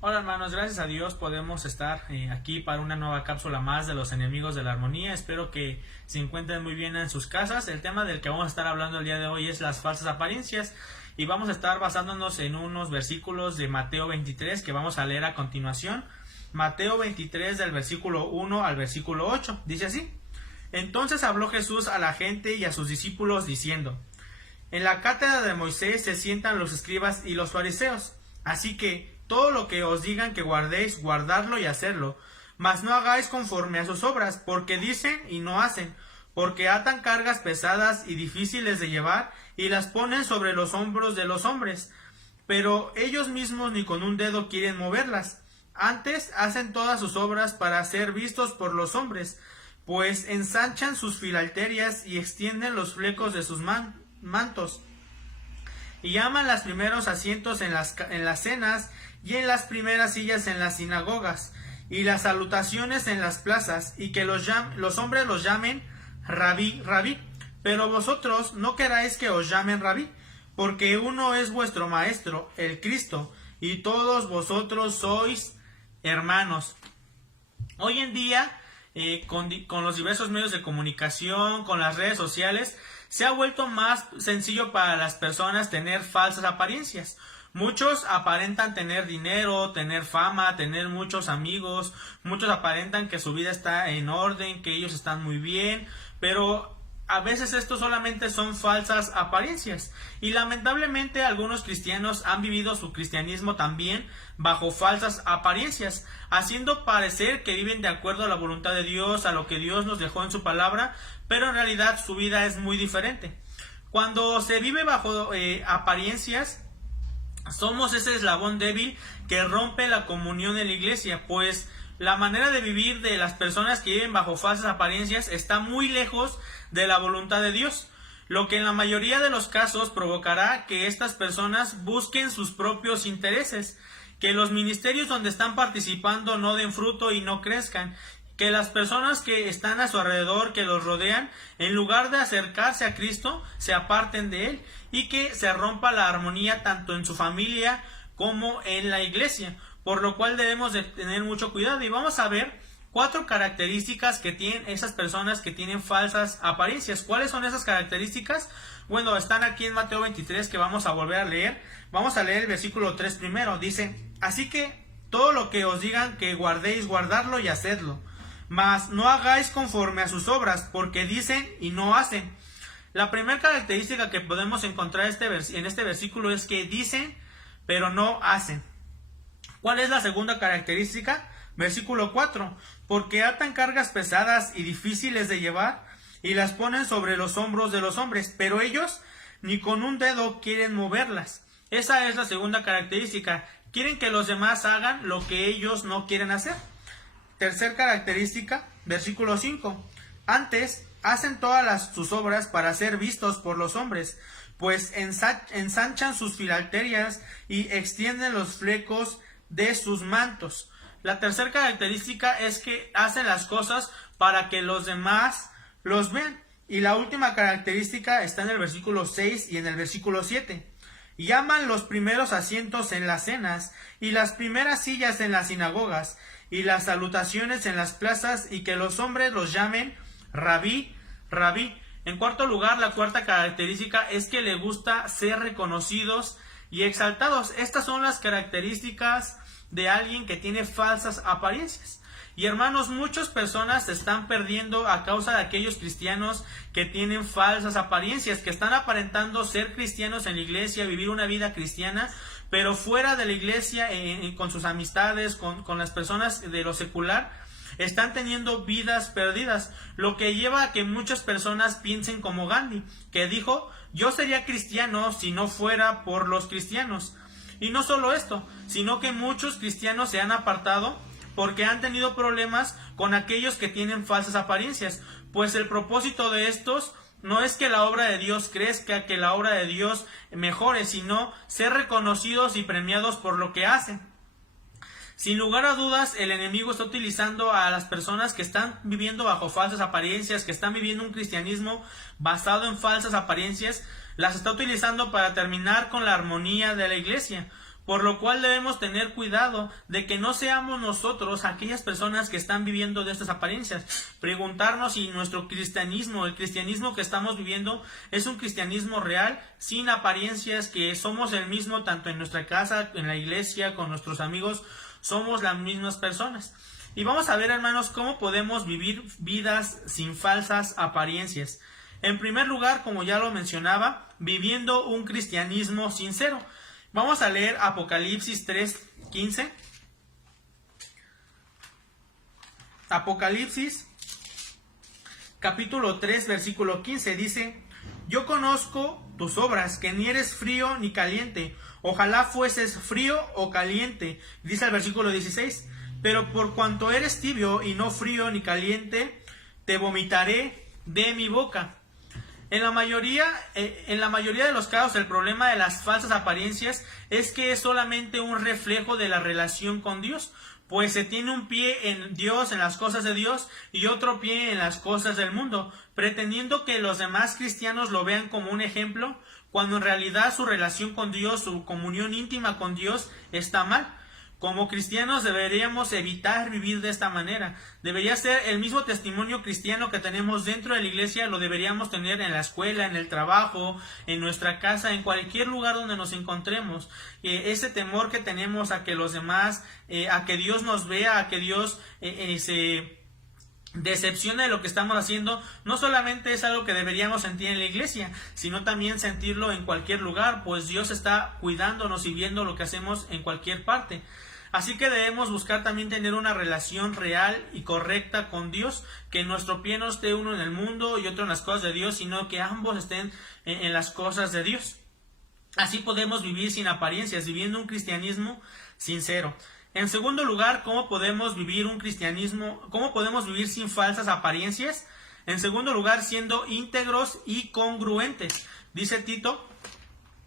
Hola hermanos, gracias a Dios podemos estar aquí para una nueva cápsula más de los enemigos de la armonía. Espero que se encuentren muy bien en sus casas. El tema del que vamos a estar hablando el día de hoy es las falsas apariencias y vamos a estar basándonos en unos versículos de Mateo 23 que vamos a leer a continuación. Mateo 23 del versículo 1 al versículo 8, dice así: Entonces habló Jesús a la gente y a sus discípulos diciendo: En la cátedra de Moisés se sientan los escribas y los fariseos, así que todo lo que os digan que guardéis, guardadlo y hacerlo, mas no hagáis conforme a sus obras, porque dicen y no hacen, porque atan cargas pesadas y difíciles de llevar, y las ponen sobre los hombros de los hombres, pero ellos mismos ni con un dedo quieren moverlas. Antes hacen todas sus obras para ser vistos por los hombres, pues ensanchan sus filacterias y extienden los flecos de sus mantos, y llaman los primeros asientos en las cenas y en las primeras sillas en las sinagogas y las salutaciones en las plazas, y que los hombres los llamen rabí, rabí. Pero vosotros no queráis que os llamen rabí, porque uno es vuestro maestro, el Cristo, y todos vosotros sois hermanos. Hoy en día, con los diversos medios de comunicación, con las redes sociales, se ha vuelto más sencillo para las personas tener falsas apariencias. Muchos aparentan tener dinero, tener fama, tener muchos amigos, muchos aparentan que su vida está en orden, que ellos están muy bien, pero a veces esto solamente son falsas apariencias, y lamentablemente algunos cristianos han vivido su cristianismo también bajo falsas apariencias, haciendo parecer que viven de acuerdo a la voluntad de Dios, a lo que Dios nos dejó en su palabra, pero en realidad su vida es muy diferente. Cuando se vive bajo apariencias, somos ese eslabón débil que rompe la comunión en la iglesia, pues la manera de vivir de las personas que viven bajo falsas apariencias está muy lejos de la voluntad de Dios, lo que en la mayoría de los casos provocará que estas personas busquen sus propios intereses, que los ministerios donde están participando no den fruto y no crezcan, que las personas que están a su alrededor, que los rodean, en lugar de acercarse a Cristo, se aparten de Él, y que se rompa la armonía tanto en su familia como en la iglesia, por lo cual debemos de tener mucho cuidado. Y vamos a ver 4 características que tienen esas personas que tienen falsas apariencias. ¿Cuáles son esas características? Bueno, están aquí en Mateo 23, que vamos a volver a leer. Vamos a leer el versículo 3 primero. Dice: Así que todo lo que os digan que guardéis, guardadlo y hacedlo, mas no hagáis conforme a sus obras, porque dicen y no hacen. La primera característica que podemos encontrar en este versículo es que dicen, pero no hacen. ¿Cuál es la segunda característica? Versículo 4. Porque atan cargas pesadas y difíciles de llevar, y las ponen sobre los hombros de los hombres, pero ellos ni con un dedo quieren moverlas. Esa es la segunda característica. Quieren que los demás hagan lo que ellos no quieren hacer. Tercer característica, versículo 5. Antes hacen todas sus obras para ser vistos por los hombres, pues ensanchan sus filacterias y extienden los flecos de sus mantos. La tercera característica es que hacen las cosas para que los demás los vean. Y la última característica está en el versículo 6 y en el versículo 7. Llaman los primeros asientos en las cenas y las primeras sillas en las sinagogas y las salutaciones en las plazas, y que los hombres los llamen rabí, rabí. En cuarto lugar, la cuarta característica es que le gusta ser reconocidos y exaltados. Estas son las características de alguien que tiene falsas apariencias. Y hermanos, muchas personas se están perdiendo a causa de aquellos cristianos que tienen falsas apariencias, que están aparentando ser cristianos en la iglesia, vivir una vida cristiana, pero fuera de la iglesia, con sus amistades, con las personas de lo secular, están teniendo vidas perdidas, lo que lleva a que muchas personas piensen como Gandhi, que dijo: yo sería cristiano si no fuera por los cristianos. Y no solo esto, sino que muchos cristianos se han apartado porque han tenido problemas con aquellos que tienen falsas apariencias, pues el propósito de estos no es que la obra de Dios crezca, que la obra de Dios mejore, sino ser reconocidos y premiados por lo que hacen. Sin lugar a dudas, el enemigo está utilizando a las personas que están viviendo bajo falsas apariencias, que están viviendo un cristianismo basado en falsas apariencias, las está utilizando para terminar con la armonía de la iglesia, por lo cual debemos tener cuidado de que no seamos nosotros aquellas personas que están viviendo de estas apariencias. Preguntarnos si nuestro cristianismo, el cristianismo que estamos viviendo, es un cristianismo real, sin apariencias, que somos el mismo tanto en nuestra casa, en la iglesia, con nuestros amigos, somos las mismas personas. Y vamos a ver, hermanos, cómo podemos vivir vidas sin falsas apariencias. En primer lugar, como ya lo mencionaba, viviendo un cristianismo sincero. Vamos a leer Apocalipsis 3:15. Apocalipsis, capítulo 3, versículo 15, dice: yo conozco tus obras, que ni eres frío ni caliente. Ojalá fueses frío o caliente. Dice el versículo 16: pero por cuanto eres tibio y no frío ni caliente, te vomitaré de mi boca. En la mayoría de los casos, el problema de las falsas apariencias es que es solamente un reflejo de la relación con Dios, pues se tiene un pie en Dios, en las cosas de Dios, y otro pie en las cosas del mundo, pretendiendo que los demás cristianos lo vean como un ejemplo, cuando en realidad su relación con Dios, su comunión íntima con Dios, está mal. Como cristianos deberíamos evitar vivir de esta manera. Debería ser el mismo testimonio cristiano que tenemos dentro de la iglesia, lo deberíamos tener en la escuela, en el trabajo, en nuestra casa, en cualquier lugar donde nos encontremos. Ese temor que tenemos a que los demás, a que Dios nos vea, a que Dios se decepcione de lo que estamos haciendo, no solamente es algo que deberíamos sentir en la iglesia, sino también sentirlo en cualquier lugar, pues Dios está cuidándonos y viendo lo que hacemos en cualquier parte. Así que debemos buscar también tener una relación real y correcta con Dios, que nuestro pie no esté uno en el mundo y otro en las cosas de Dios, sino que ambos estén en las cosas de Dios. Así podemos vivir sin apariencias, viviendo un cristianismo sincero. En segundo lugar, ¿cómo podemos vivir un cristianismo? ¿Cómo podemos vivir sin falsas apariencias? En segundo lugar, siendo íntegros y congruentes. Dice Tito,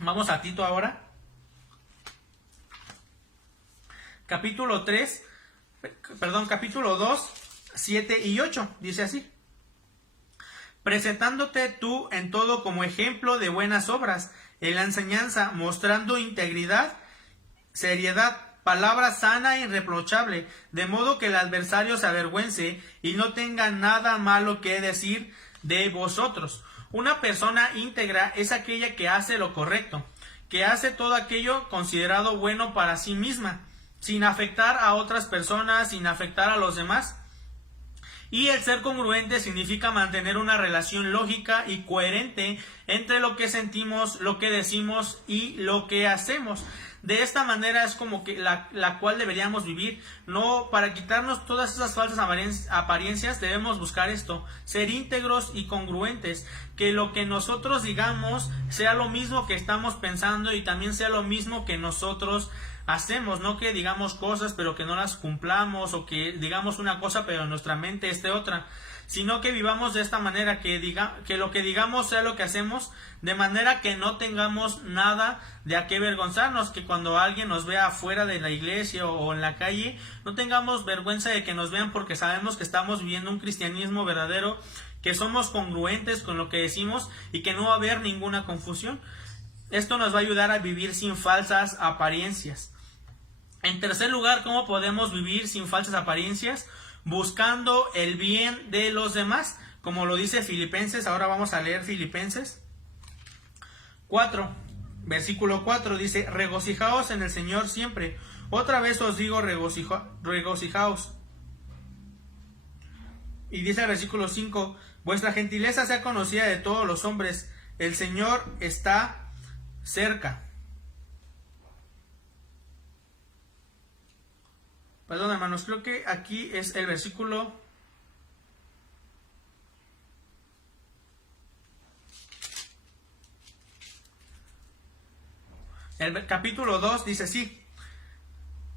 vamos a Tito ahora. Capítulo 2, 7 y 8, dice así: presentándote tú en todo como ejemplo de buenas obras, en la enseñanza, mostrando integridad, seriedad, palabra sana e irreprochable, de modo que el adversario se avergüence y no tenga nada malo que decir de vosotros. Una persona íntegra es aquella que hace lo correcto, que hace todo aquello considerado bueno para sí misma, sin afectar a otras personas, sin afectar a los demás. Y el ser congruente significa mantener una relación lógica y coherente entre lo que sentimos, lo que decimos y lo que hacemos. De esta manera es como que la cual deberíamos vivir. No, para quitarnos todas esas falsas apariencias debemos buscar esto: ser íntegros y congruentes, que lo que nosotros digamos sea lo mismo que estamos pensando y también sea lo mismo que nosotros hacemos. No que digamos cosas pero que no las cumplamos, o que digamos una cosa pero en nuestra mente esté otra, sino que vivamos de esta manera, que lo que digamos sea lo que hacemos, de manera que no tengamos nada de a qué avergonzarnos, que cuando alguien nos vea afuera de la iglesia o en la calle, no tengamos vergüenza de que nos vean, porque sabemos que estamos viviendo un cristianismo verdadero, que somos congruentes con lo que decimos y que no va a haber ninguna confusión. Esto nos va a ayudar a vivir sin falsas apariencias. En tercer lugar, ¿cómo podemos vivir sin falsas apariencias? Buscando el bien de los demás, como lo dice Filipenses. Ahora vamos a leer Filipenses 4, versículo 4, dice: regocijaos en el Señor siempre. Otra vez os digo, regocijaos. Y dice el versículo 5: vuestra gentileza sea conocida de todos los hombres, el Señor está cerca. Perdón, hermanos, creo que aquí es el versículo... El capítulo 2 dice así: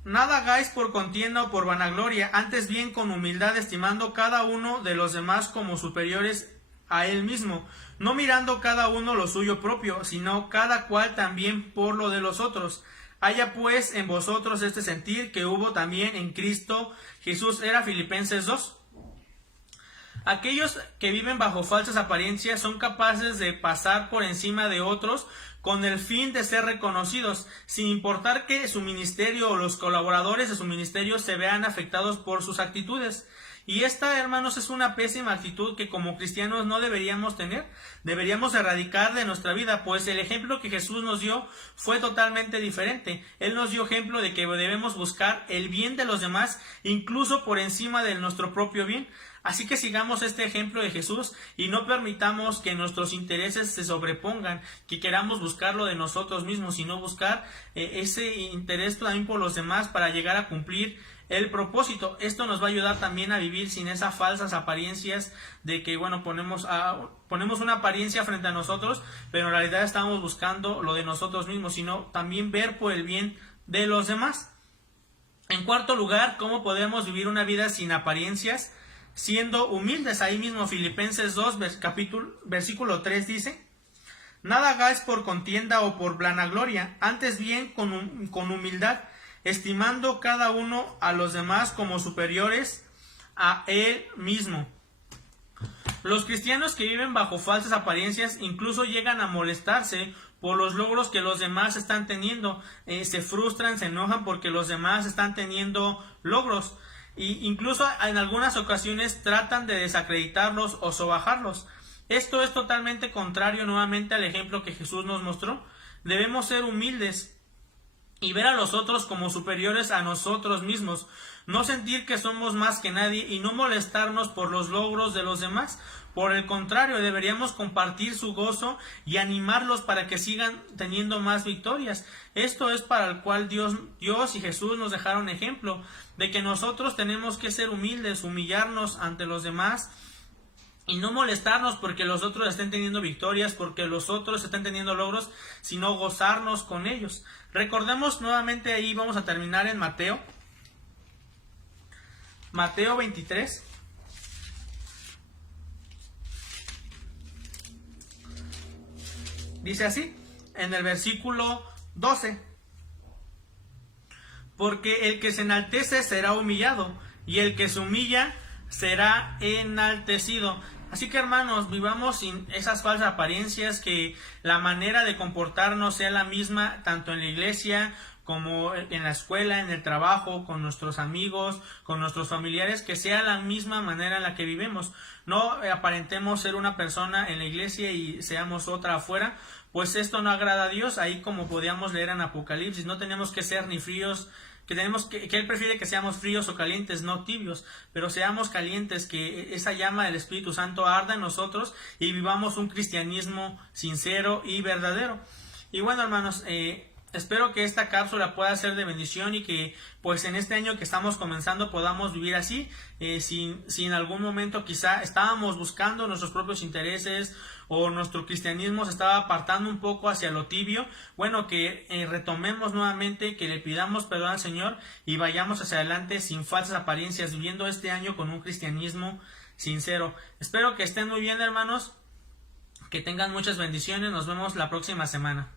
nada hagáis por contienda o por vanagloria, antes bien con humildad, estimando cada uno de los demás como superiores a él mismo, no mirando cada uno lo suyo propio, sino cada cual también por lo de los otros. Haya pues en vosotros este sentir que hubo también en Cristo Jesús. Era Filipenses 2. Aquellos que viven bajo falsas apariencias son capaces de pasar por encima de otros con el fin de ser reconocidos, sin importar que su ministerio o los colaboradores de su ministerio se vean afectados por sus actitudes. Y esta, hermanos, es una pésima actitud que como cristianos no deberíamos tener, deberíamos erradicar de nuestra vida, pues el ejemplo que Jesús nos dio fue totalmente diferente. Él nos dio ejemplo de que debemos buscar el bien de los demás, incluso por encima de nuestro propio bien. Así que sigamos este ejemplo de Jesús y no permitamos que nuestros intereses se sobrepongan, que queramos buscarlo de nosotros mismos, sino buscar ese interés también por los demás para llegar a cumplir el propósito. Esto nos va a ayudar también a vivir sin esas falsas apariencias de que, bueno, ponemos una apariencia frente a nosotros, pero en realidad estamos buscando lo de nosotros mismos, sino también ver por el bien de los demás. En cuarto lugar, ¿cómo podemos vivir una vida sin apariencias? Siendo humildes. Ahí mismo Filipenses 2, versículo 3 dice: nada hagáis por contienda o por vanagloria, antes bien con humildad, estimando cada uno a los demás como superiores a él mismo. Los cristianos que viven bajo falsas apariencias incluso llegan a molestarse por los logros que los demás están teniendo, se frustran, se enojan porque los demás están teniendo logros, e incluso en algunas ocasiones tratan de desacreditarlos o sobajarlos. Esto es totalmente contrario nuevamente al ejemplo que Jesús nos mostró. Debemos ser humildes y ver a los otros como superiores a nosotros mismos, no sentir que somos más que nadie y no molestarnos por los logros de los demás. Por el contrario, deberíamos compartir su gozo y animarlos para que sigan teniendo más victorias. Esto es para el cual Dios y Jesús nos dejaron ejemplo, de que nosotros tenemos que ser humildes, humillarnos ante los demás y no molestarnos porque los otros estén teniendo victorias, porque los otros estén teniendo logros, sino gozarnos con ellos. Recordemos nuevamente, ahí vamos a terminar en Mateo 23. Dice así, en el versículo 12: porque el que se enaltece será humillado, y el que se humilla será enaltecido. Así que, hermanos, vivamos sin esas falsas apariencias, que la manera de comportarnos sea la misma tanto en la iglesia como en la escuela, en el trabajo, con nuestros amigos, con nuestros familiares, que sea la misma manera en la que vivimos. No aparentemos ser una persona en la iglesia y seamos otra afuera, pues esto no agrada a Dios. Ahí, como podíamos leer en Apocalipsis, no tenemos que ser ni fríos, que Él prefiere que seamos fríos o calientes, no tibios, pero seamos calientes, que esa llama del Espíritu Santo arda en nosotros y vivamos un cristianismo sincero y verdadero. Y bueno, hermanos, espero que esta cápsula pueda ser de bendición y que pues en este año que estamos comenzando podamos vivir así, si en algún momento quizá estábamos buscando nuestros propios intereses o nuestro cristianismo se estaba apartando un poco hacia lo tibio, bueno, que retomemos nuevamente, que le pidamos perdón al Señor y vayamos hacia adelante sin falsas apariencias, viviendo este año con un cristianismo sincero. Espero que estén muy bien, hermanos, que tengan muchas bendiciones. Nos vemos la próxima semana.